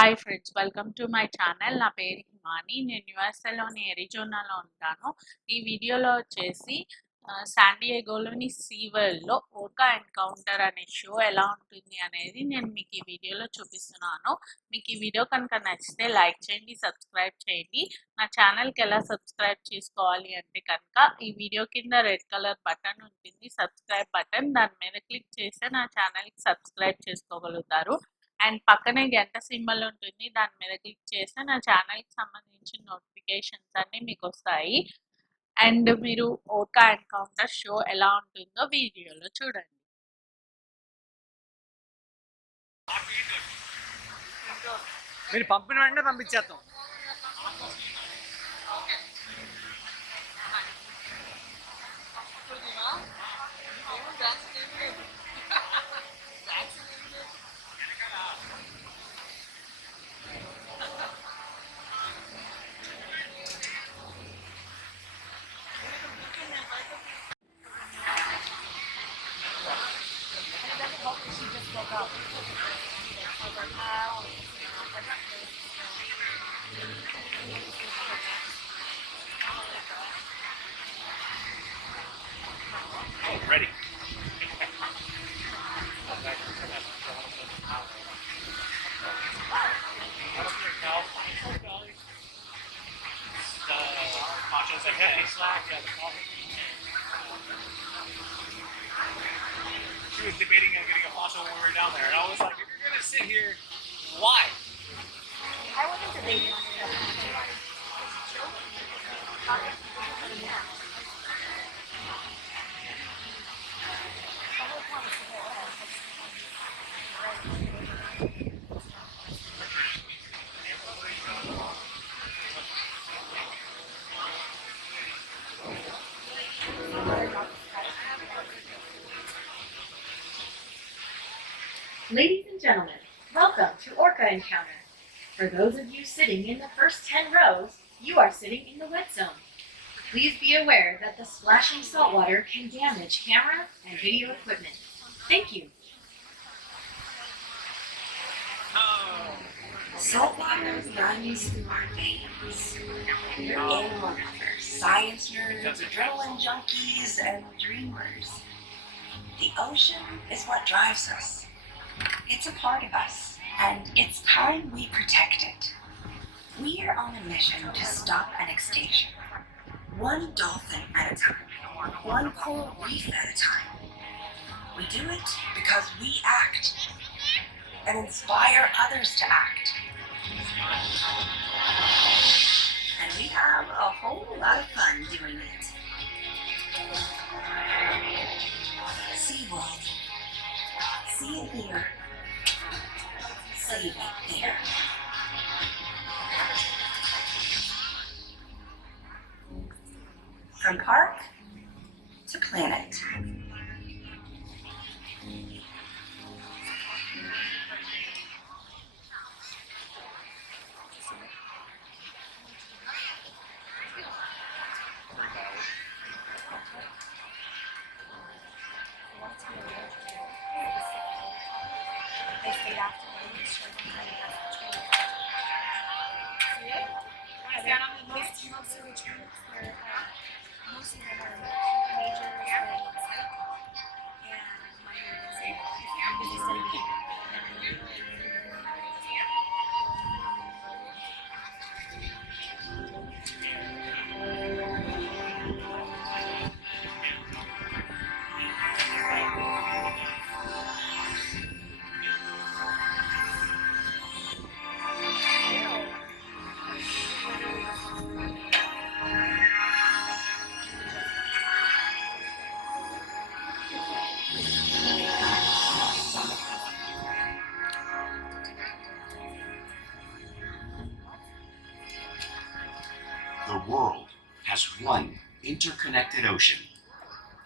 Hi friends, welcome to my channel. నా పేరు హిమాని. నేను యుఎస్ఏలోని ఎరిజోనాలో ఉంటాను. ఈ వీడియోలో వచ్చేసి శాండియేగోలోని సీవరల్డ్లో ఓర్కా ఎన్కౌంటర్ అనే షో ఎలా ఉంటుంది అనేది నేను మీకు ఈ వీడియోలో చూపిస్తున్నాను. మీకు ఈ వీడియో కనుక నచ్చితే లైక్ చేయండి, సబ్స్క్రైబ్ చేయండి. నా ఛానల్కి ఎలా సబ్స్క్రైబ్ చేసుకోవాలి అంటే కనుక ఈ వీడియో కింద రెడ్ కలర్ బటన్ ఉంటుంది, సబ్స్క్రైబ్ బటన్. దాని మీద క్లిక్ చేస్తే నా ఛానల్కి సబ్స్క్రైబ్ చేసుకోగలుగుతారు. అండ్ పక్కనే గంట సింబల్ ఉంటుంది, దాని మీద క్లిక్ చేస్తే నా ఛానల్కి సంబంధించిన నోటిఫికేషన్స్ అన్నీ మీకు వస్తాయి. అండ్ మీరు ఓర్కా ఎన్కౌంటర్ షో ఎలా ఉంటుందో వీడియోలో చూడండి. మీరు పంపిన వెంటనే పంపించేస్తాం. Ready. Macho's like, hey, slack, yeah, the coffee. She was debating on getting a macho when we were down there, and I was like, if you're gonna sit here, why? I wasn't debating on it. Ladies and gentlemen, welcome to ORCA Encounter. For those of you sitting in the first 10 rows, you are sitting in the wet zone. Please be aware that the splashing saltwater can damage camera and video equipment. Thank you. Saltwater runs through our veins. We're animal lovers, science nerds, adrenaline junkies, and dreamers. The ocean is what drives us. It's a part of us, and it's time we protect it. We are on a mission to stop an extinction. One dolphin at a time, one coral reef at a time. We do it because we act and inspire others to act. And we have a whole lot of fun doing it. SeaWorld. See it here. Save it there. From park to planet. They stayed after the Wondershare one time and that's the trailer. See it? Most of the trailers were, most of them are major like psych and minor The world has one interconnected ocean,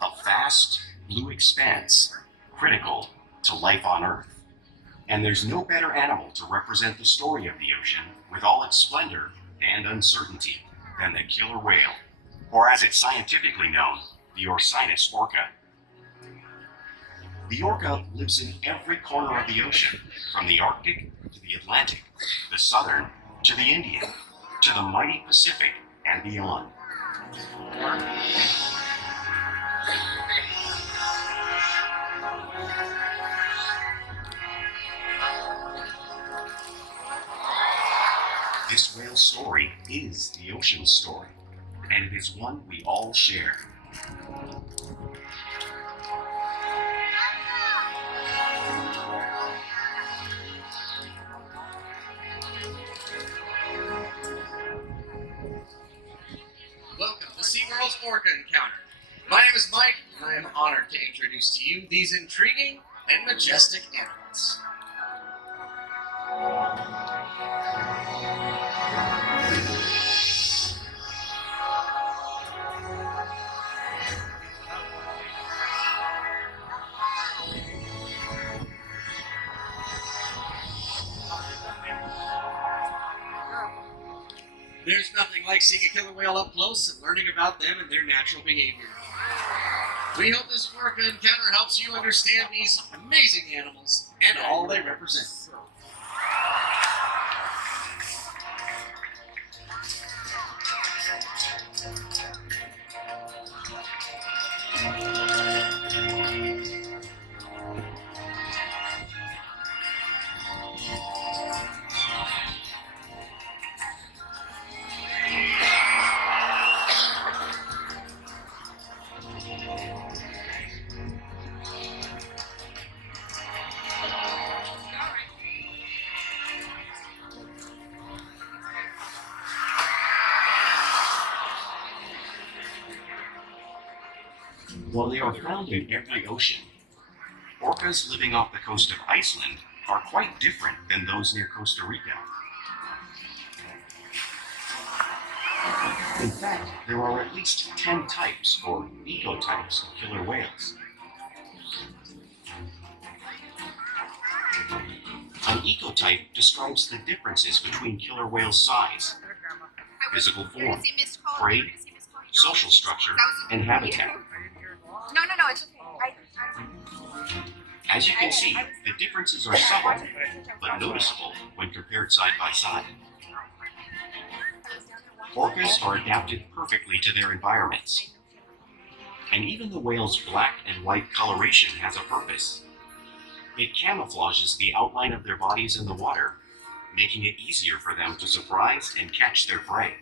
a vast blue expanse critical to life on Earth. And there's no better animal to represent the story of the ocean with all its splendor and uncertainty than the killer whale, or as it's scientifically known, the Orcinus orca. The orca lives in every corner of the ocean, from the Arctic to the Atlantic, the Southern to the Indian to the mighty Pacific and beyond. This whale's story is the ocean's story, and it is one we all share. Welcome to SeaWorld's Orca Encounter. My name is Mike, and I am honored to introduce to you these intriguing and majestic animals. There's nothing like seeing a killer whale up close and learning about them and their natural behavior. We hope this Orca encounter helps you understand these amazing animals and all they represent. While they are found in every ocean, orcas living off the coast of Iceland are quite different than those near Costa Rica. In fact, there are at least 10 types, or ecotypes, of killer whales. An ecotype describes the differences between killer whales' size, physical form, prey, social structure, and habitat. No, it's okay. As you can see, the differences are subtle, but noticeable when compared side by side. Orcas are adapted perfectly to their environments. And even the whale's black and white coloration has a purpose. It camouflages the outline of their bodies in the water, making it easier for them to surprise and catch their prey.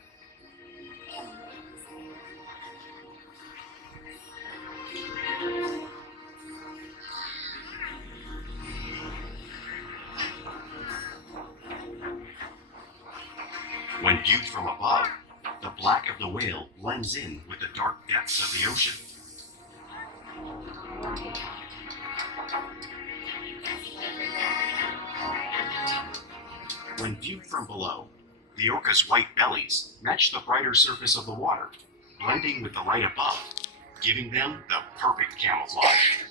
When viewed from above, the black of the whale blends in with the dark depths of the ocean. When viewed from below, the orca's white bellies match the brighter surface of the water, blending with the light above, giving them the perfect camouflage.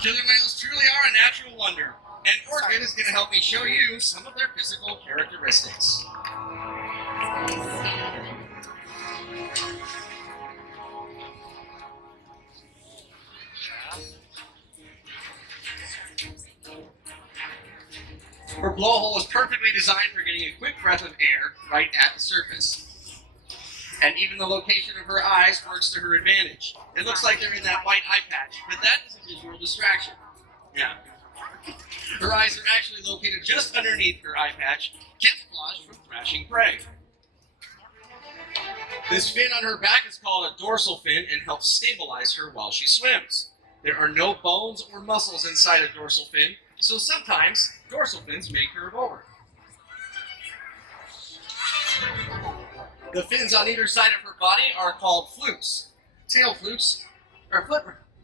Killer whales truly are a natural wonder, and Orca is going to help me show you some of their physical characteristics. Her blowhole is perfectly designed for getting a quick breath of air right at the surface. And even the location of her eyes works to her advantage. It looks like they're in that white eye patch, but that is a visual distraction. Yeah. Her eyes are actually located just underneath her eye patch, camouflaged from thrashing prey. This fin on her back is called a dorsal fin and helps stabilize her while she swims. There are no bones or muscles inside a dorsal fin, so sometimes dorsal fins may curve over. The fins on either side of her body are called flukes. Tail flukes are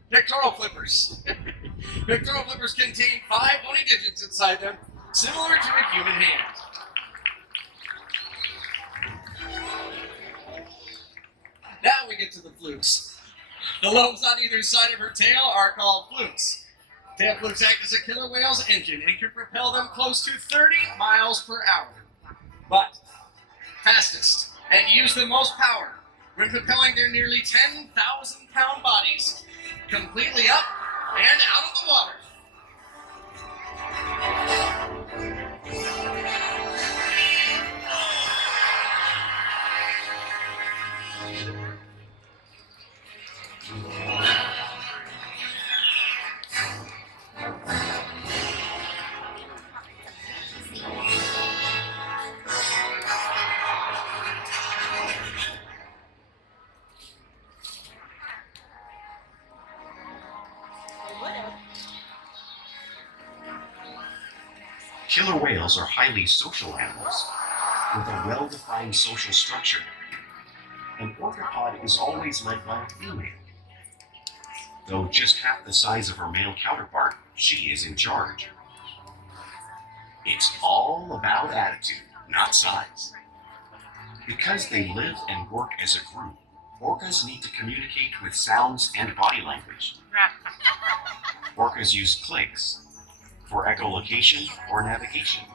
pectoral flippers. Pectoral flippers contain 5 bony digits inside them, similar to a human hand. Now we get to the flukes. The lobes on either side of her tail are called flukes. Tail flukes act as a killer whale's engine and can propel them close to 30 miles per hour. But fastest and use the most power when propelling their nearly 10,000-pound bodies completely up and out of the water. Killer whales are highly social animals with a well-defined social structure. An orca pod is always led by a female. Though just half the size of her male counterpart, she is in charge. It's all about attitude, not size. Because they live and work as a group, orcas need to communicate with sounds and body language. Orcas use clicks for echolocation or navigation.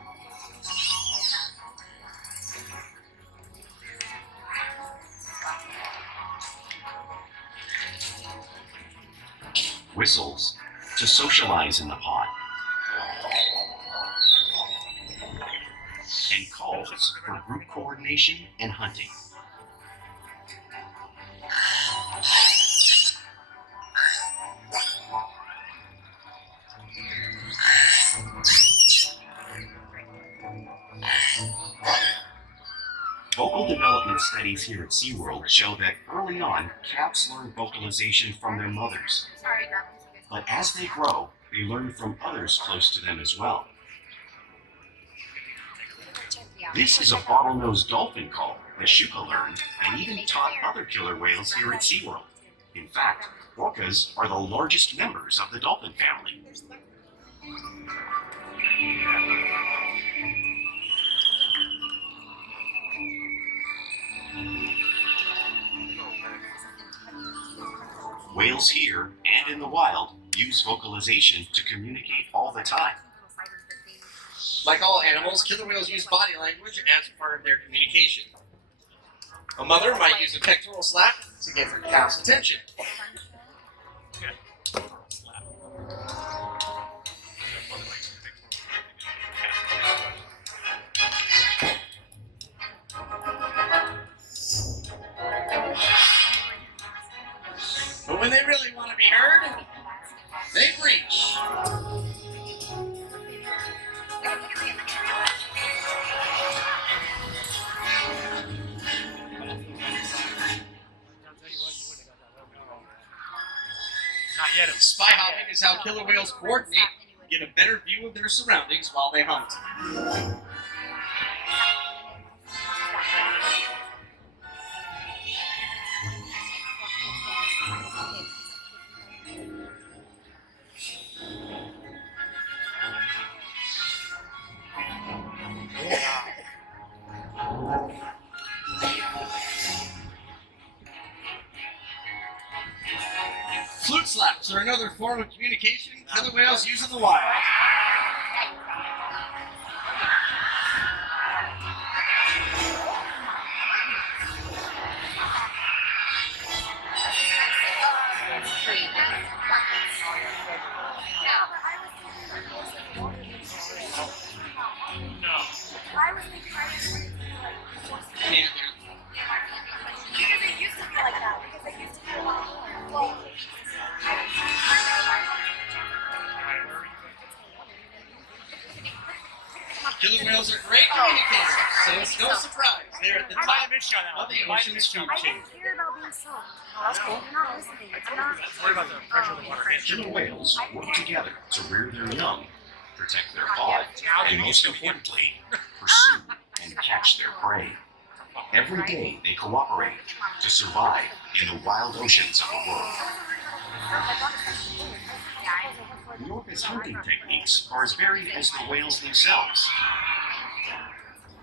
Whistles to socialize in the pod. And calls for group coordination and hunting. Vocal development studies here at SeaWorld show that early on, calves learn vocalization from their mothers. But as they grow, they learn from others close to them as well. This is a bottlenose dolphin call that Shuka learned and even taught other killer whales here at SeaWorld. In fact, orcas are the largest members of the dolphin family. Whales here and in the wild use vocalization to communicate all the time. Like all animals, killer whales use body language as part of their communication. A mother might use a pectoral slap to get her calf's attention. But when they really want to be heard, they breach. Spy hopping is how killer whales coordinate and get a better view of their surroundings while they hunt. Flute slaps are another form of communication killer whales use in the wild. Killer whales are great communicators, so it's no surprise they're at the top of the ocean's food chain. Hear about being sung. Oh, that's cool. You're not listening. It's not. Worry about the pressure of the water. Killer whales work together to rear their young, protect their pod, and most importantly, pursue and catch their prey. Every day they cooperate to survive in the wild oceans of the world. The orca's hunting techniques are as varied as the whales themselves.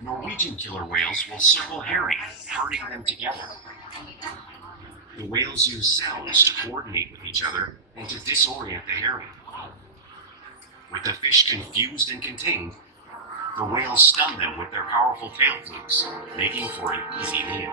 Norwegian killer whales will circle herring, herding them together. The whales use sounds to coordinate with each other and to disorient the herring. With the fish confused and contained, the whales stun them with their powerful tail flukes, making for an easy meal.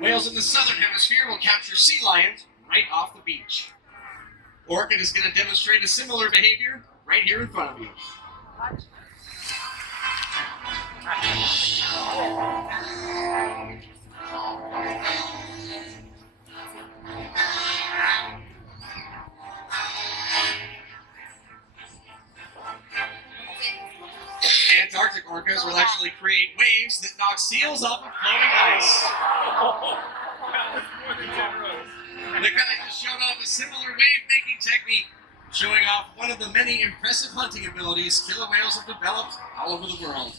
Whales in the southern hemisphere will capture sea lions right off the beach. Orca is going to demonstrate a similar behavior right here in front of you. Antarctic orcas will actually create waves that knock seals off of floating ice. The guy just showed off a similar wave-making technique, showing off one of the many impressive hunting abilities killer whales have developed all over the world.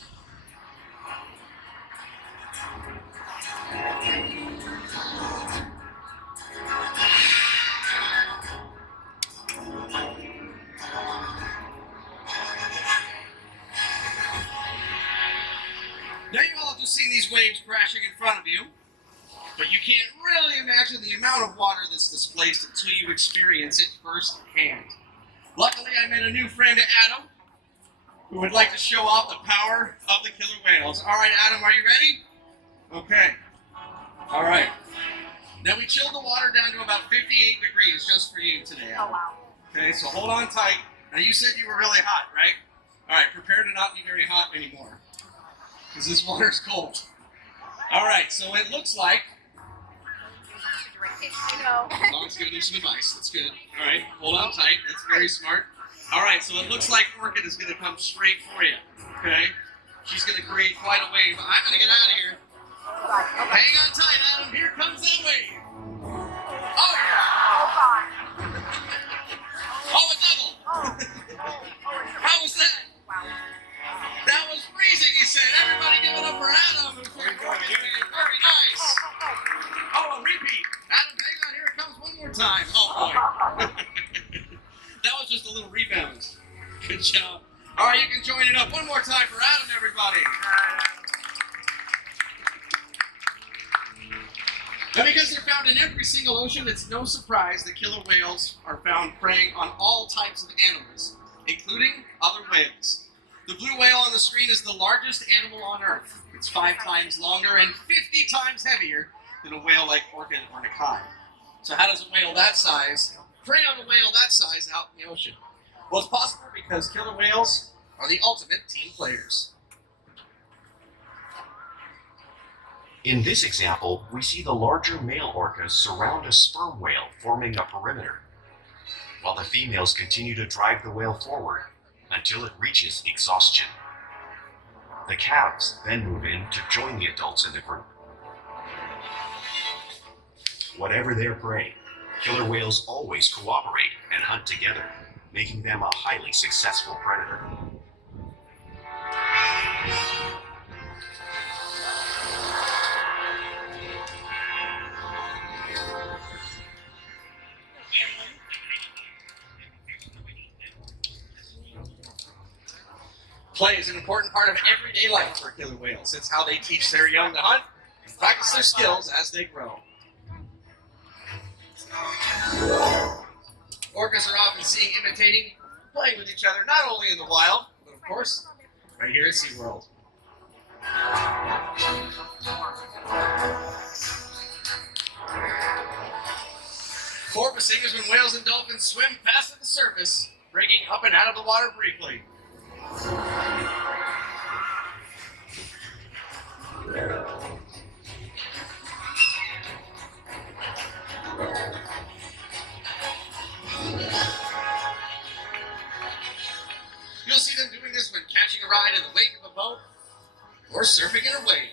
Now you all have just seen these waves crashing in front of you, but you can't really imagine the amount of water that's displaced until you experience it firsthand. Luckily, I met a new friend, Adam, who would like to show off the power of the killer whales. All right, Adam, are you ready? Okay. All right. Now we chilled the water down to about 58 degrees just for you today, Adam. Oh, wow. Okay, so hold on tight. Now you said you were really hot, right? All right, prepare to not be very hot anymore, because this water's cold. All right, so it looks like, You know. as long as giving you some advice, that's good. All right, hold on tight, that's very smart. All right, so it looks like Orca is gonna come straight for you, okay? She's gonna create quite a wave. I'm gonna get out of here. Okay. Hang on tight, Adam, here comes that wave. Oh yeah, Oh, God. oh, a double. How was that? Wow. That was freezing, he said. Everybody give it up for Adam. Very nice. Oh, a repeat. Adam, hang on. Here it comes one more time. Oh, boy. That was just a little rebound. Good job. All right, you can join it up one more time for Adam, everybody. Now, because they're found in every single ocean, it's no surprise that killer whales are found preying on all types of animals, including other whales. The blue whale on the screen is the largest animal on Earth. It's 5 times longer and 50 times heavier than a whale like Orca or Nakai. So how does a whale that size prey on a whale that size out in the ocean? Well, it's possible because killer whales are the ultimate team players. In this example, we see the larger male orcas surround a sperm whale, forming a perimeter, while the females continue to drive the whale forward until it reaches exhaustion. The calves then move in to join the adults in the group. Whatever their prey, killer whales always cooperate and hunt together, making them a highly successful predator. Play is an important part of everyday life for killer whales. It's how they teach their young to hunt and practice their skills as they grow. Orcas are often seen imitating, playing with each other, not only in the wild, but of course, right here at SeaWorld. Porpoising is when whales and dolphins swim past the surface, breaking up and out of the water briefly. You'll see them doing this when catching a ride in the wake of a boat or surfing in a wave.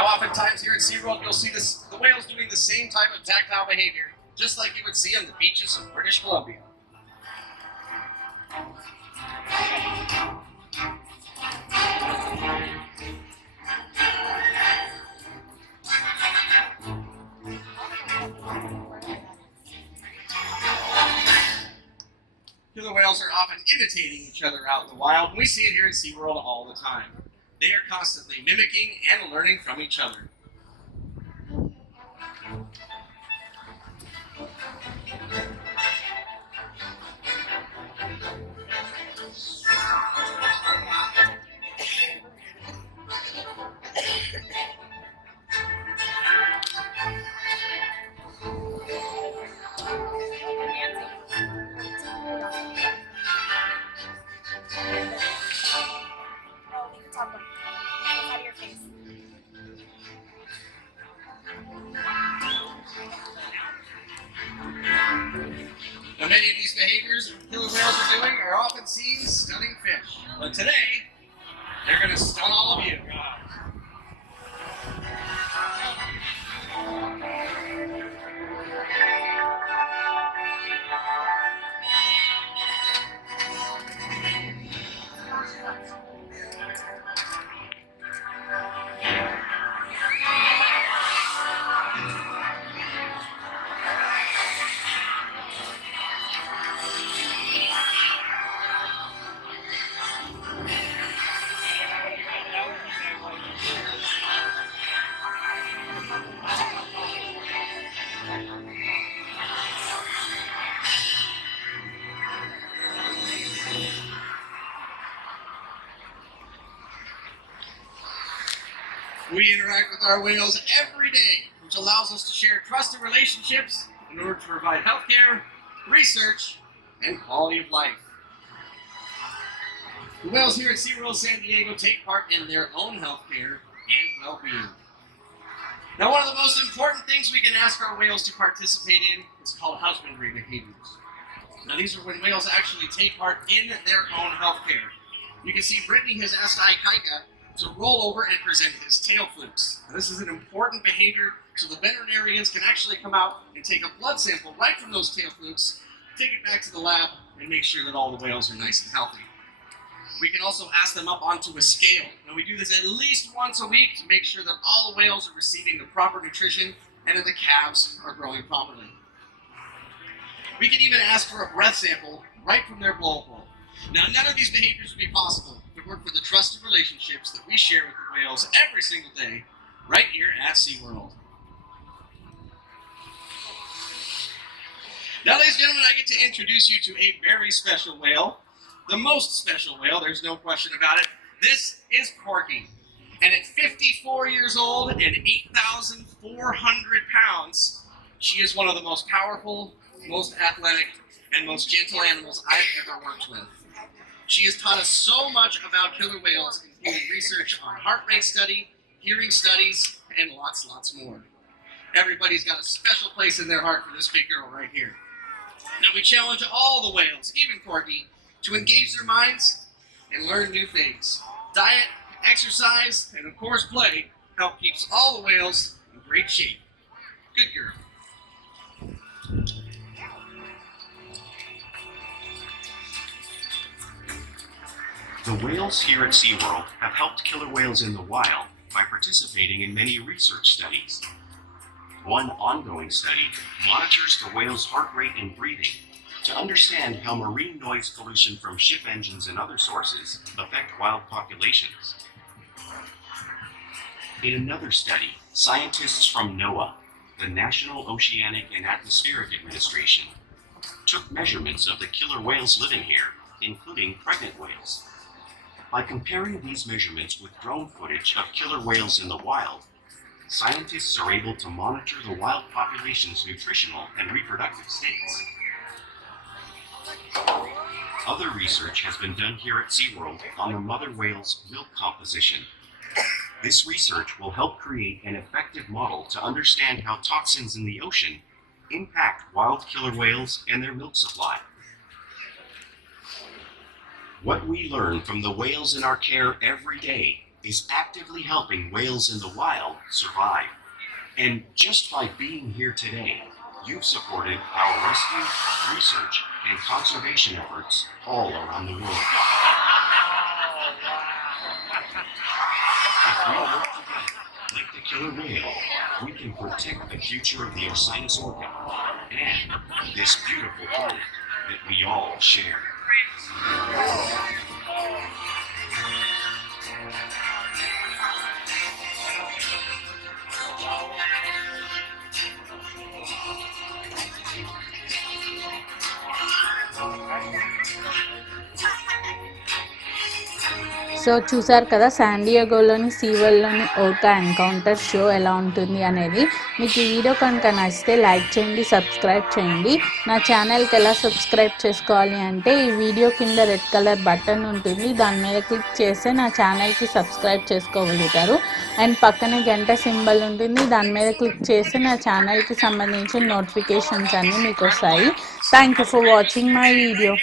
Now, oftentimes here at SeaWorld, you'll see the whales doing the same type of tactile behavior, just like you would see on the beaches of British Columbia. Killer whales are often imitating each other out in the wild, and we see it here at SeaWorld all the time. They are constantly mimicking and learning from each other. Oh, you can talk about it. It's out of your face. Now, many of these behaviors killer whales are doing are often seen stunning fish. But today, they're going to stun all of you. We interact with our whales every day, which allows us to share trusted relationships in order to provide healthcare, research, and quality of life. The whales here at SeaWorld San Diego take part in their own healthcare and well-being. Now, one of the most important things we can ask our whales to participate in is called husbandry behaviors. Now, these are when whales actually take part in their own healthcare. You can see Brittany has asked Ikaika to roll over and present his tail flukes. Now, this is an important behavior so the veterinarians can actually come out and take a blood sample right from those tail flukes, take it back to the lab, and make sure that all the whales are nice and healthy. We can also ask them up onto a scale. Now, we do this at least once a week to make sure that all the whales are receiving the proper nutrition and that the calves are growing properly. We can even ask for a breath sample right from their blowhole. Now, none of these behaviors would be possible if it weren't for the trusted relationships that we share with the whales every single day right here at SeaWorld. Now, ladies and gentlemen, I get to introduce you to a very special whale. The most special whale, there's no question about it. This is Corky. And at 54 years old and 8,400 pounds, she is one of the most powerful, most athletic, and most gentle animals I've ever worked with. She has taught us so much about killer whales, including research on heart rate study, hearing studies, and lots more. Everybody's got a special place in their heart for this big girl right here. Now, we challenge all the whales, even Corky, to engage their minds and learn new things. Diet, exercise, and of course play help keeps all the whales in great shape. Good girl. The whales here at SeaWorld have helped killer whales in the wild by participating in many research studies. One ongoing study monitors the whale's heart rate and breathing to understand how marine noise pollution from ship engines and other sources affect wild populations. In another study, scientists from NOAA, the National Oceanic and Atmospheric Administration, took measurements of the killer whales living here, including pregnant whales. By comparing these measurements with drone footage of killer whales in the wild, scientists are able to monitor the wild population's nutritional and reproductive states. Other research has been done here at SeaWorld on the mother whale's milk composition. This research will help create an effective model to understand how toxins in the ocean impact wild killer whales and their milk supply. What we learn from the whales in our care every day is actively helping whales in the wild survive. And just by being here today, you've supported our rescue, research, and conservation efforts all around the world. If we work together, like the killer whale, we can protect the future of the Orcinus orca and this beautiful planet that we all share. So చూసారు కదా శాండియాగోలోని సీవెల్లోని orca encounter show ఎలా ఉంటుంది అనేది. మీకు ఈ video కనుక నచ్చితే like చేయండి, సబ్స్క్రైబ్ చేయండి. నా ఛానల్కి ఎలా సబ్స్క్రైబ్ చేసుకోవాలి అంటే ఈ వీడియో కింద రెడ్ కలర్ బటన్ ఉంటుంది, దాని మీద క్లిక్ చేస్తే నా ఛానల్కి సబ్స్క్రైబ్ చేసుకోగలుగుతారు. అండ్ పక్కనే గంట సింబల్ ఉంటుంది, దాని మీద క్లిక్ చేస్తే నా ఛానల్కి సంబంధించిన నోటిఫికేషన్స్ అన్నీ మీకు వస్తాయి. Thank you for watching my video.